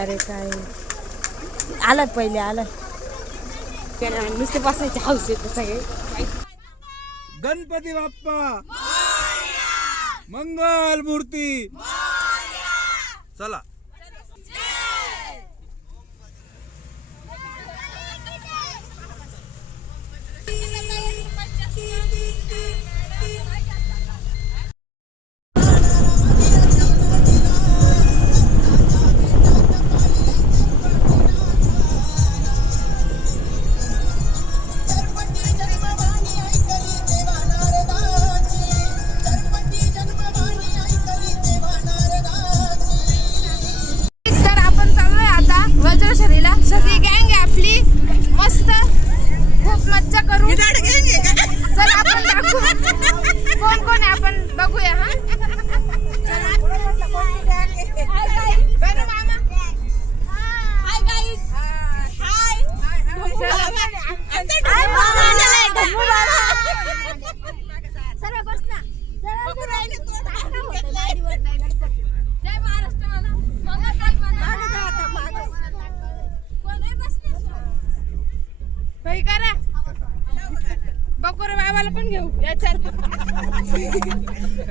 अरे काय आलं पहिले आलं नुसते बसायचे हाऊस येते सगळे. गणपती बाप्पा मंगल मूर्ती चला. सगळी गँग आहे आपली मस्त खूप मज्जा करू. चल आपण दाखवू कोण कोण आहे आपण बघूया. हा बकोरे बाबाला पण घेऊ याच्यात.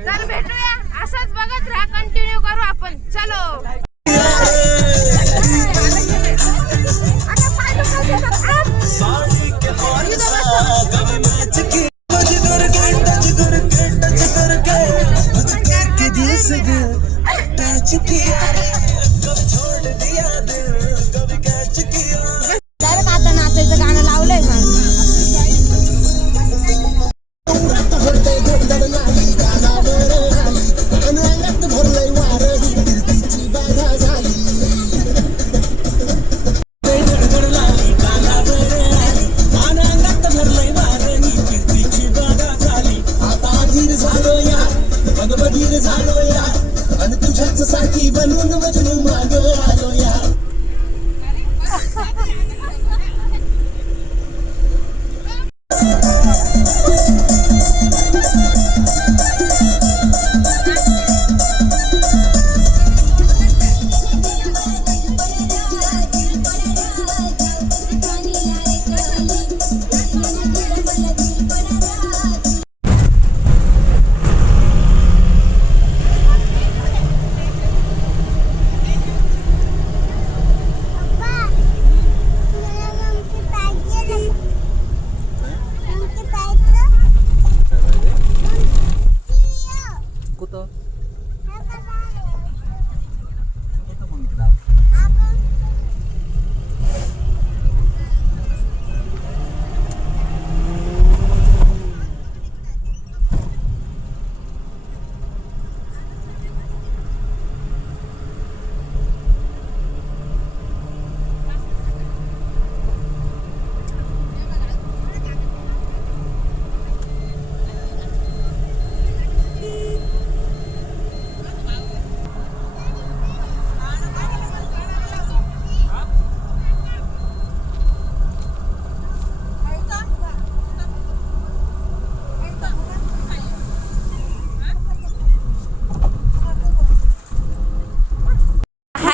चल भेटूया असंच बघत राहा कंटिन्यू करू आपण. चलो आता नाचायचं गाणं लावलंय का?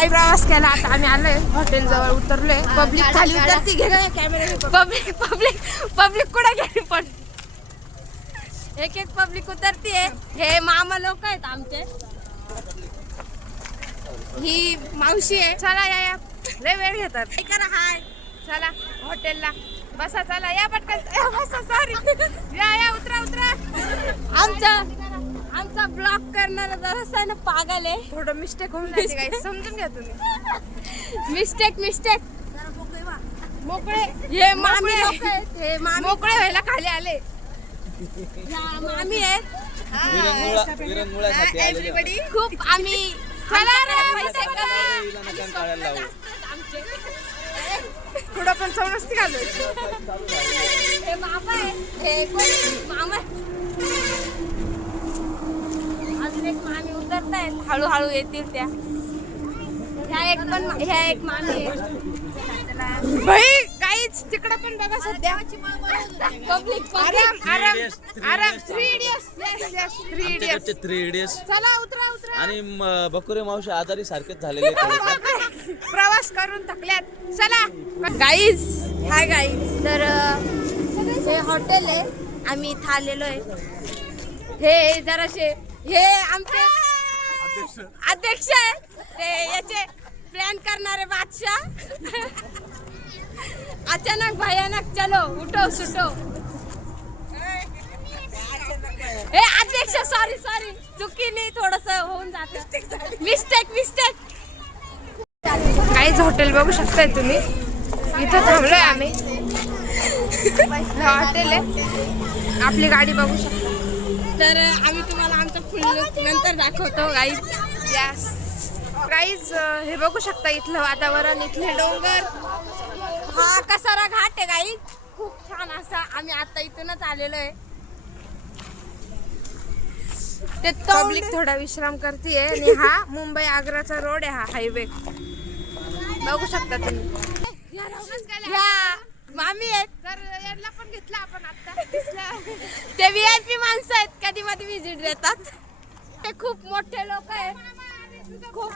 प्रवास केला. आता आम्ही आलोय हॉटेल जवळ उतरलोय. पब्लिक खाली उतरती. घे कॅमेरा. पब्लिक कुठे गेली पण एक एक पब्लिक उतरतीये. हे मामा लोक आहेत आमचे. ही मावशी आहे. चला या लय वेळ घेतात. काय करा हाय चला हॉटेलला बसा. चला या पटकन बसा. सॉरी या उतरा. आमचा ब्लॉक करणारा जरासा आहे ना पागल आहे. थोडं मिस्टेक होऊन जाते काय समजून घ्या तुम्ही. मिस्टेक मोकळे हे मामी लोक आहेत, हे मोकळे व्हायला खाली आले. मामी आहेत एव्हरीबडी. खूप आम्ही चला रे, पैसे कमा. कुठं पण समजती घालवायची. हे मामा आहे, हे कोणी मामा. अजून एक मामी उतरतायत, हळूहळू येतील त्या. ह्या एक मामी आहे. भाई काहीच तिकडं पण बघा सध्या पब्लिक आराम 3 इडियट्स. Yes 3 idiots. 3 इडियट्स चला उतरा आणि बकुरे मावशी आजारी सारखेच झालेले आहेत. प्रवास करून थकल्यात. चला गाईज. Hi guys. तर हे हॉटेल आहे, आम्ही इथं आलेलो आहे. हे जराशे हे आमचे अध्यक्ष आहे, ते याचे प्लॅन करणारे बादशाह. अचानक भयानक चलो उठो सुटो. हे अध्यक्ष सॉरी चुकीने थोडस होऊन जात. मिस्टेक. काहीच हॉटेल बघू शकताय तुम्ही. इथं थांबलोय आम्ही. हॉटेल आहे, आपली गाडी बघू शकता. तर आम्ही तुम्हाला आमचा फुल लुक नंतर दाखवतो गाईज. यस गाईज, हे बघू शकता इथलं वातावरण, इथले डोंगर, हा कसारा घाट आहे गाईज. खूप छान असा. आम्ही आता इथूनच आलेलो आहे. ते पब्लिक थोडा विश्राम करते आणि हा मुंबई आग्राचा रोड आहे, हा हायवे बघू शकता तुम्ही. ह्या मामी आहेत, तर यांना पण घेतलं आपण आता. ते VIP माणसं आहेत, कधी मध्ये विजिट देतात. ते खूप मोठे लोक आहेत, खूप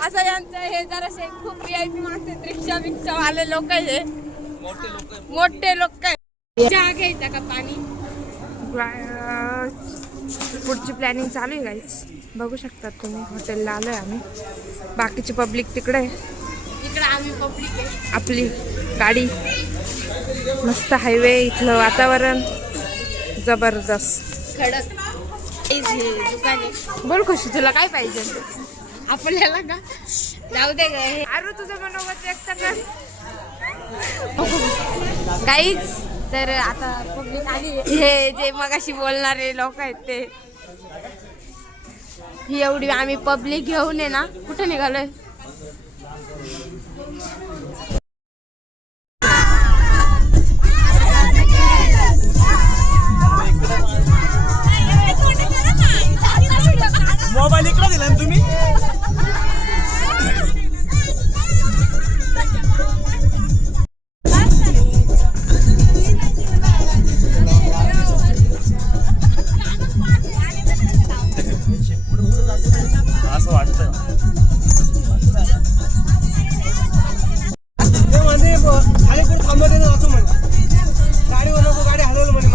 असं यांचं हे जरासे खूप VIP माणसं आहेत. रिक्षा वाले लोक आहे, मोठे लोक आहे. चहा घ्यायचा का पाणी. पुढची प्लॅनिंग चालू आहे गाईज. बघू शकतात तुम्ही. हॉटेलला आलोय आम्ही. बाकीची पब्लिक तिकडे आहे, इकडे आम्ही पब्लिक आहे. आपली गाडी, मस्त हायवे, इथलं वातावरण जबरदस्त. खडक दुकाने. बोल खुशी, तुला काय पाहिजे आपल्याला का. जाऊ दे ग. अरे तुझं मनोगत व्यक्त कर काहीच. तर आता पब्लिक आली. हे जे मगाशी बोलणारे लोक आहेत ते, ही एवढी आम्ही पब्लिक घेऊन आहे ना. कुठे निघालोय. मोबाईल इकडे दिला ना तुम्ही. असं वाटतं खाली कुठे थांबवते ना असं म्हणे. गाडीवर नको, गाडी हलवलं म्हणे.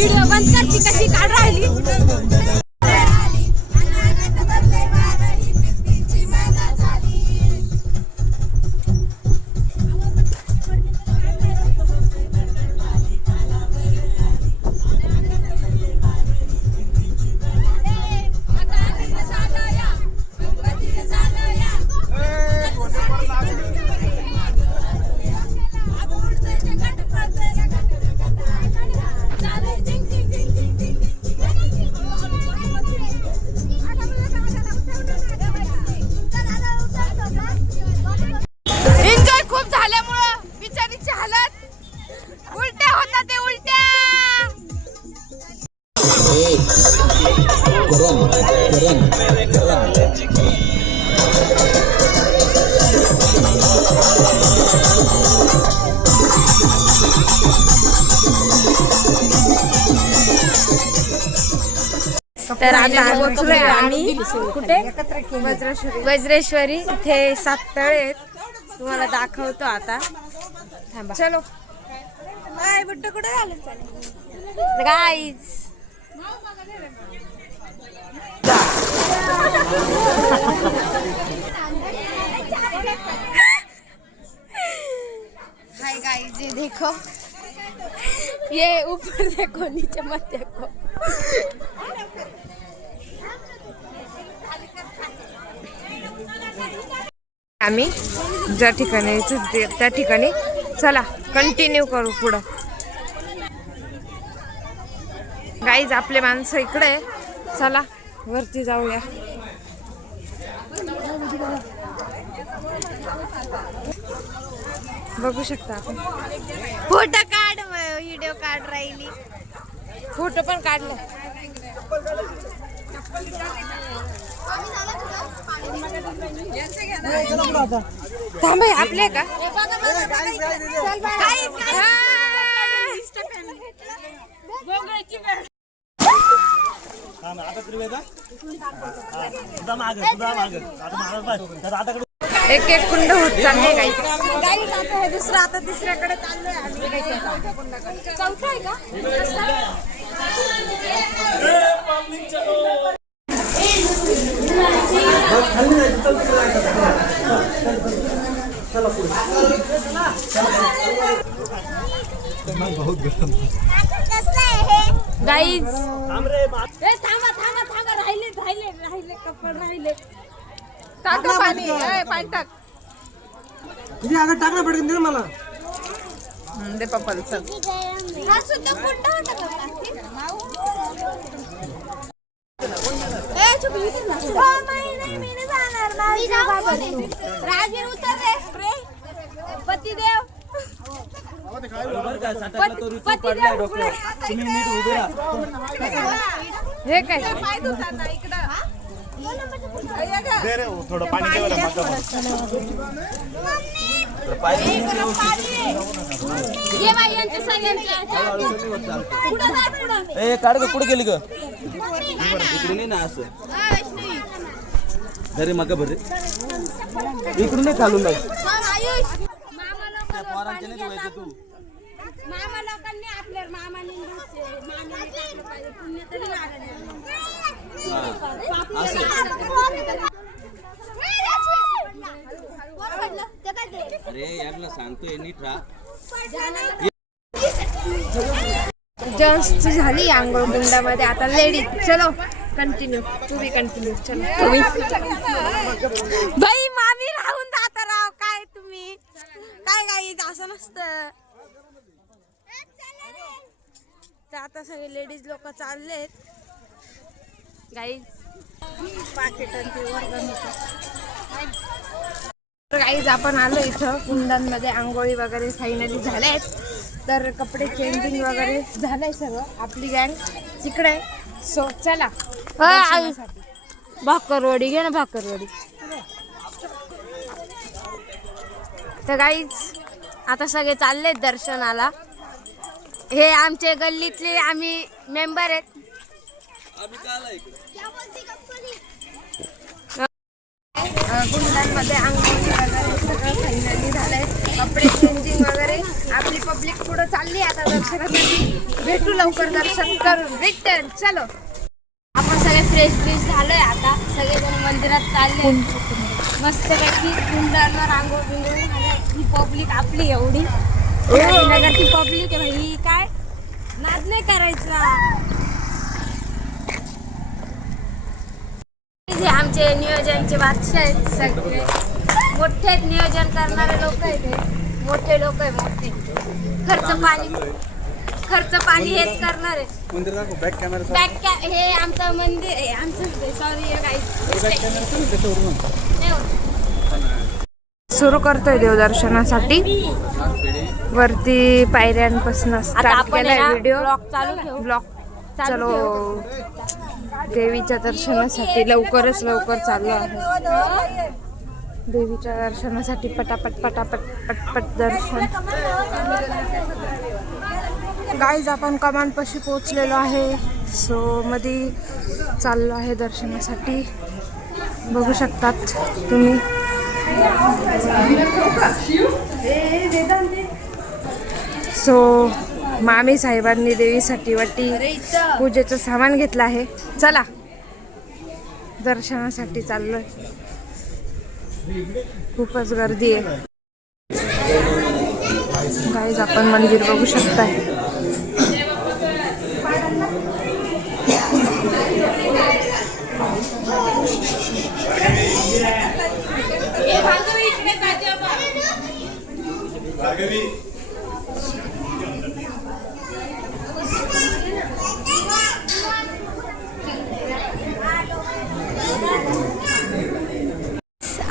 व्हिडिओ बंद करती कशी काढ राहिली. एन्जॉय खूप झाल्यामुळं बिचारीची हालत उलट्या होतात. ते उलट्या. तर आता पोहोचलोय आम्ही कुठे. वज्रेश्वरी. इथे 7 तळे आहेत, तुम्हाला दाखवतो आता. थांबा. चलो बुट्ट कुठे झालं गाईज. हाय गाइस, ये देखो, ये ऊपर देखो, नीचे मत देखो। आम्ही ज्या ठिकाणी त्या ठिकाणी चला कंटिन्यू करू पुढं। गाईज आपले माणसं इकडे आहे, चला वरती जाऊया। बघू शकता आपण, फोटो काढ, व्हिडिओ काढ राहिली, फोटो पण काढले। थांब आपले का एक एक कुंड होत चालले गाई। आता हे दुसरं, आता तिसऱ्याकडे चाललोय आम्ही। चौथा आहे का? गाईज थांबा, राहिले कपडे राहिले। टाक पाणी, पाणी टाक। टाकणं पडेल ना मला। दे पप्पाला, चल। हा सुद्धा कुंड होता का? राजवीर उतर रे, पतिदेव हे काय थोडं पाणी काढ ग, कुठे गेली ग? इकडे नाही ना, असं घरी मग भर इकडून नाही खालून जाऊ। तू मामा लोकांनी आपल्या मामाने पुण्य तरी अरे यारला सांगतोय नीट राहा। जस्ट झाली आंघोळ कुंडामध्ये, आता लेडीज चलो कंटिन्यू, तू भी कंटिन्यू चलो। बाई मामी राहून जाता राव, काय तुम्ही काय गाई, असं नसतं। तर आता सगळे लेडीज लोक चाललेत गाईज, पाकिटांची वर्गण होतं। गाईज आपण आलो इथं कुंडांमध्ये, आंघोळी वगैरे फायनली झाल्यात, तर कपडे चेंजिंग वगैरे झालंय सगळं। आपली गँग तिकडे, सो चला भाकरवडी घे ना, भाकरवडी। तर गाईज आता सगळे चाललेत दर्शनाला। हे आमचे गल्लीतले आम्ही मेंबर आहेत। कुंडांमध्ये आंघोळी वगैरे सगळं फायनली झालंय, कपडे चेंजिंग वगैरे। आपली पब्लिक पुढे चालली आता दर्शनासाठी, भेटू लवकर दर्शन करून रिटर्न। चलो आपण सगळे फ्रेश झालोय, आता सगळेजण मंदिरात चालले मस्तपैकी। कुंडांवर आंघोळ बिंघोळ झाल्या। ही पब्लिक आपली एवढी नगरची पब्लिक आहे भाई, काय नाद नाही करायचा। आमचे नियोजनचे बादशाह आहेत, सगळे मोठे नियोजन करणारे लोक आहेत, मोठे लोक आहे, मोठे। खर्च पाणी हेच करणार आहे। हे आमचं मंदिर आहे, आमचं सॉरी सुरू करतोय देवदर्शनासाठी। वरती पायऱ्यांपासून स्टार्ट केलाय व्हिडिओ ब्लॉग। चलो देवीच्या दर्शनासाठी लवकरच लवकर चाललो आहे। देवीच्या दर्शनासाठी पटापट पटपट दर्शन। गाईज आपण कमानपाशी पोहोचलेलो आहे, सो मध्ये चाललो आहे दर्शनासाठी, बघू शकतात तुम्ही। सो मामी साहेबांनी देवीसाठी वाटी पूजेचं सामान घेतलं आहे, चला दर्शनासाठी चाललोय. खूपच गर्दी आहे गाईज. आपण मंदिर बघू शकताय.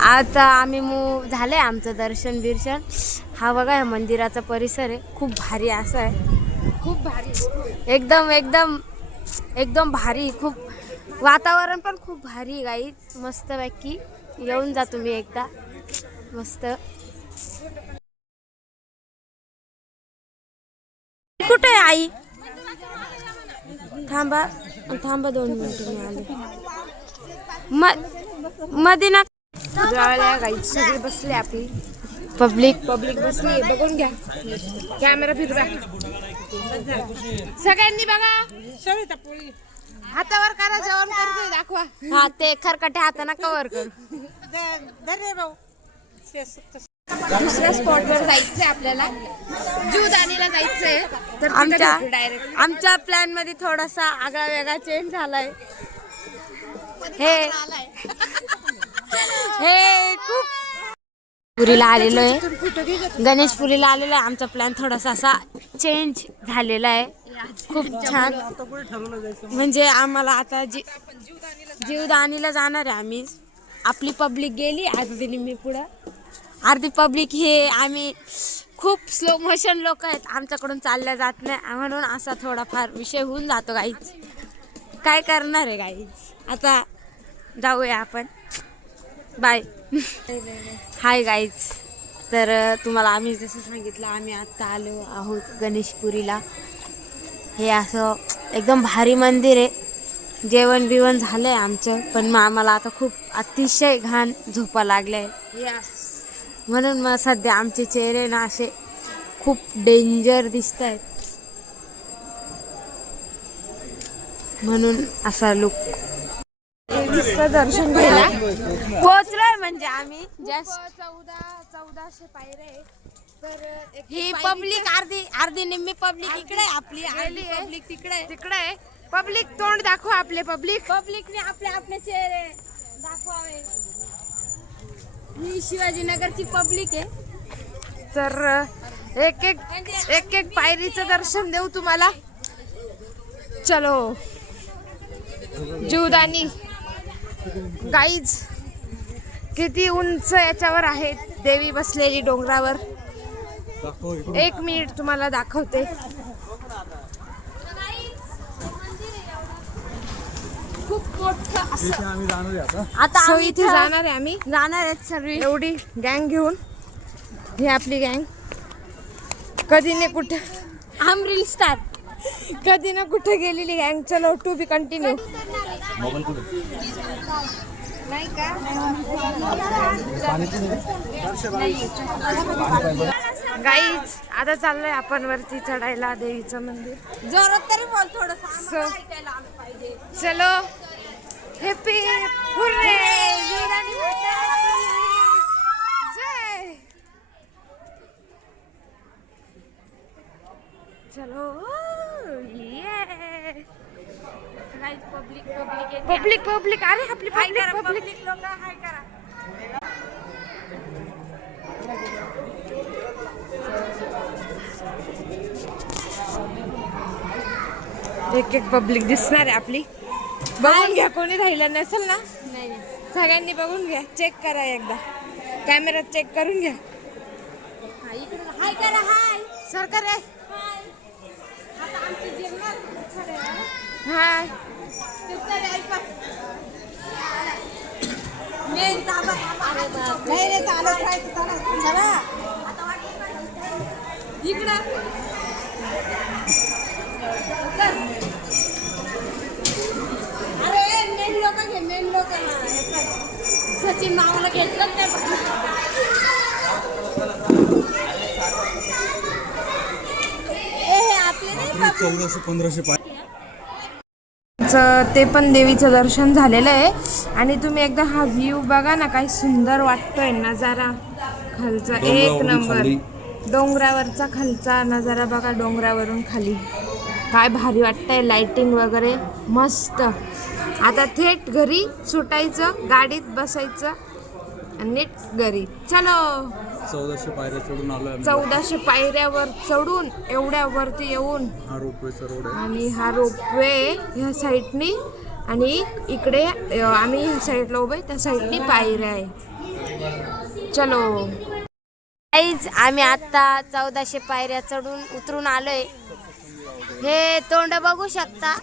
आता आम्ही झालंय आमचं दर्शन बिर्शन. हा बघा या मंदिराचा परिसर आहे. खूप भारी असं आहे. खूप भारी एकदम एकदम एकदम भारी. खूप वातावरण पण खूप भारी गाईज. मस्त पैकी येऊन जा तुम्ही एकदा. मस्त. कुठे आहे आई? थांबा थांबा 2 मिनिटं मी आले. मध्ये ना गाईज सगळी बसली आपली पब्लिक बसली. बघून घ्या. कॅमेरा फिरवा. सगळ्यांनी बघा. हातावर करा. जेवण करतोय दाखवा. हा ते खरकटे हाताना कव्हर करू. दुसऱ्या स्पॉटवर जायचंय आपल्याला. जीवदानीला जायचंय. तर आमच्या प्लॅन मध्ये थोडासा आगळा वेगळा चेंज झालाय. हे खूप पुरीला आलेलो आहे. गणेशपुरीला आलेलो आहे. आमचा प्लॅन थोडासा असा चेंज झालेला आहे. खूप छान. म्हणजे आम्हाला आता जीवदानीला जाणार आहे आम्ही. आपली पब्लिक गेली अर्धी निम्मी पुढं. अर्धी पब्लिक हे आम्ही खूप स्लो मोशन लोक आहेत. आमच्याकडून चालल्या जात नाही म्हणून असा थोडाफार विषय होऊन जातो गाईज. काय करणार आहे गाईज. आता जाऊया आपण. बाय. Hi guys. तर तुम्हाला आम्ही जसं सांगितलं आम्ही आत्ता आलो आहोत गणेशपुरीला. हे असं एकदम भारी मंदिर आहे. जेवण बिवण झालं आहे आमचं. पण मग आम्हाला आता खूप अतिशय घाण झोपा लागल्या आहे. म्हणून मग सध्या आमचे चेहरे ना असे खूप डेंजर दिसत आहेत. म्हणून असा लुक. दर्शन घ्यायला पोहोचलोय. म्हणजे आम्ही जस्ट 1400 पायऱ्या. तर ही पब्लिक अर्धी निम्मी पब्लिक इकडे आहे. आपली अर्धी पब्लिक तिकडे आहे. पब्लिक तोंड दाखवा. आपले पब्लिकने आपले चेहरे दाखवावे. ही शिवाजीनगरची पब्लिक आहे. तर एक एक पायरीचं दर्शन देऊ तुम्हाला. चलो. जीवदानी गाईज किती उंच याच्यावर आहे देवी बसलेली डोंगरावर. 1 मिनिट तुम्हाला दाखवते. खूप मोठं असं. आता इथे जाणार आहे. आम्ही जाणार आहेत सगळी एवढी गँग घेऊन. ही आपली गँग. कधी ना कुठे रील स्टार. कधी ना कुठे गेलेली गँग. चलो टू बी कंटिन्यू. नाही का गाईज. आता चाललोय आपण वरती चढायला देवीचं मंदिर. जोरात तरी बोल थोडं. चलो. हॅपी हुर्रे जीवदानी जय. चलो. ये पब्लिक अरे आपली पब्लिक लोक हाय करा. एक पब्लिक दिसणार आहे आपली. बघून घ्या. कोणी राहिलं नसेल ना. सगळ्यांनी बघून घ्या. चेक करा एकदा. कॅमेरात चेक करून घ्या. हाय करा. हाय सरकार आहे. हाय. अरे मेन लोक सचिन मामाला घेतलं नाही. आपले 1400-1500 आमचं ते पण देवीचं दर्शन झालेलं आहे. आणि तुम्ही एकदा हा व्ह्यू बघा ना, काही सुंदर वाटतोय नजारा खालचा, एक नंबर. डोंगरावरचा खालचा नजारा बघा, डोंगरावरून खाली काय भारी वाटतंय, लाइटिंग वगैरे मस्त. आता थेट घरी सुटायचं, गाडीत बसायचं आणि नीट घरी. चलो 1400 पायऱ्या चढून आलोय 1400 पायऱ्यावर चढून एवढ्या वरती येऊन, हा रोपवेचा रोड आहे. आणि हा रोपवे ह्या साईडनी आणि इकडे आम्ही ह्या साईडला उभे, त्या साईडनी पायऱ्या आहे. चलो गाईज, आम्ही आता 1400 पायऱ्या चढून उतरून आलोय. हे तोंड बघू शकता,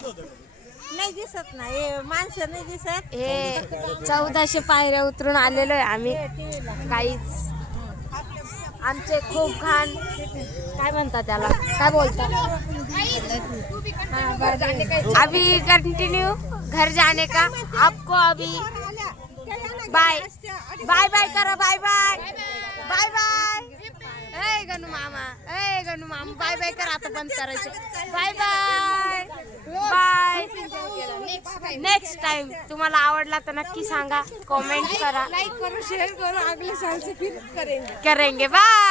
नाही दिसत ना, हे माणसं नाही दिसत. हे 1400 पायऱ्या उतरून आलेलो आहे आम्ही. काहीच आमचे खूप घाण, काय म्हणतात त्याला, काय बोलतात, अभी कंटिन्यू घर जाने का. आपको अभी बाय बाय बाय करा, बाय बाय बाय बाय. ए गणू मामा, ए गणू मामा, बाय बाय करा, आता बंद करायचं. Bye bye bye. Next time तुम्हाला आवडला तर नक्की सांगा, कमेंट करा, लाईक करो, शेअर करो, अगले साल से फिर करेंगे. बाय.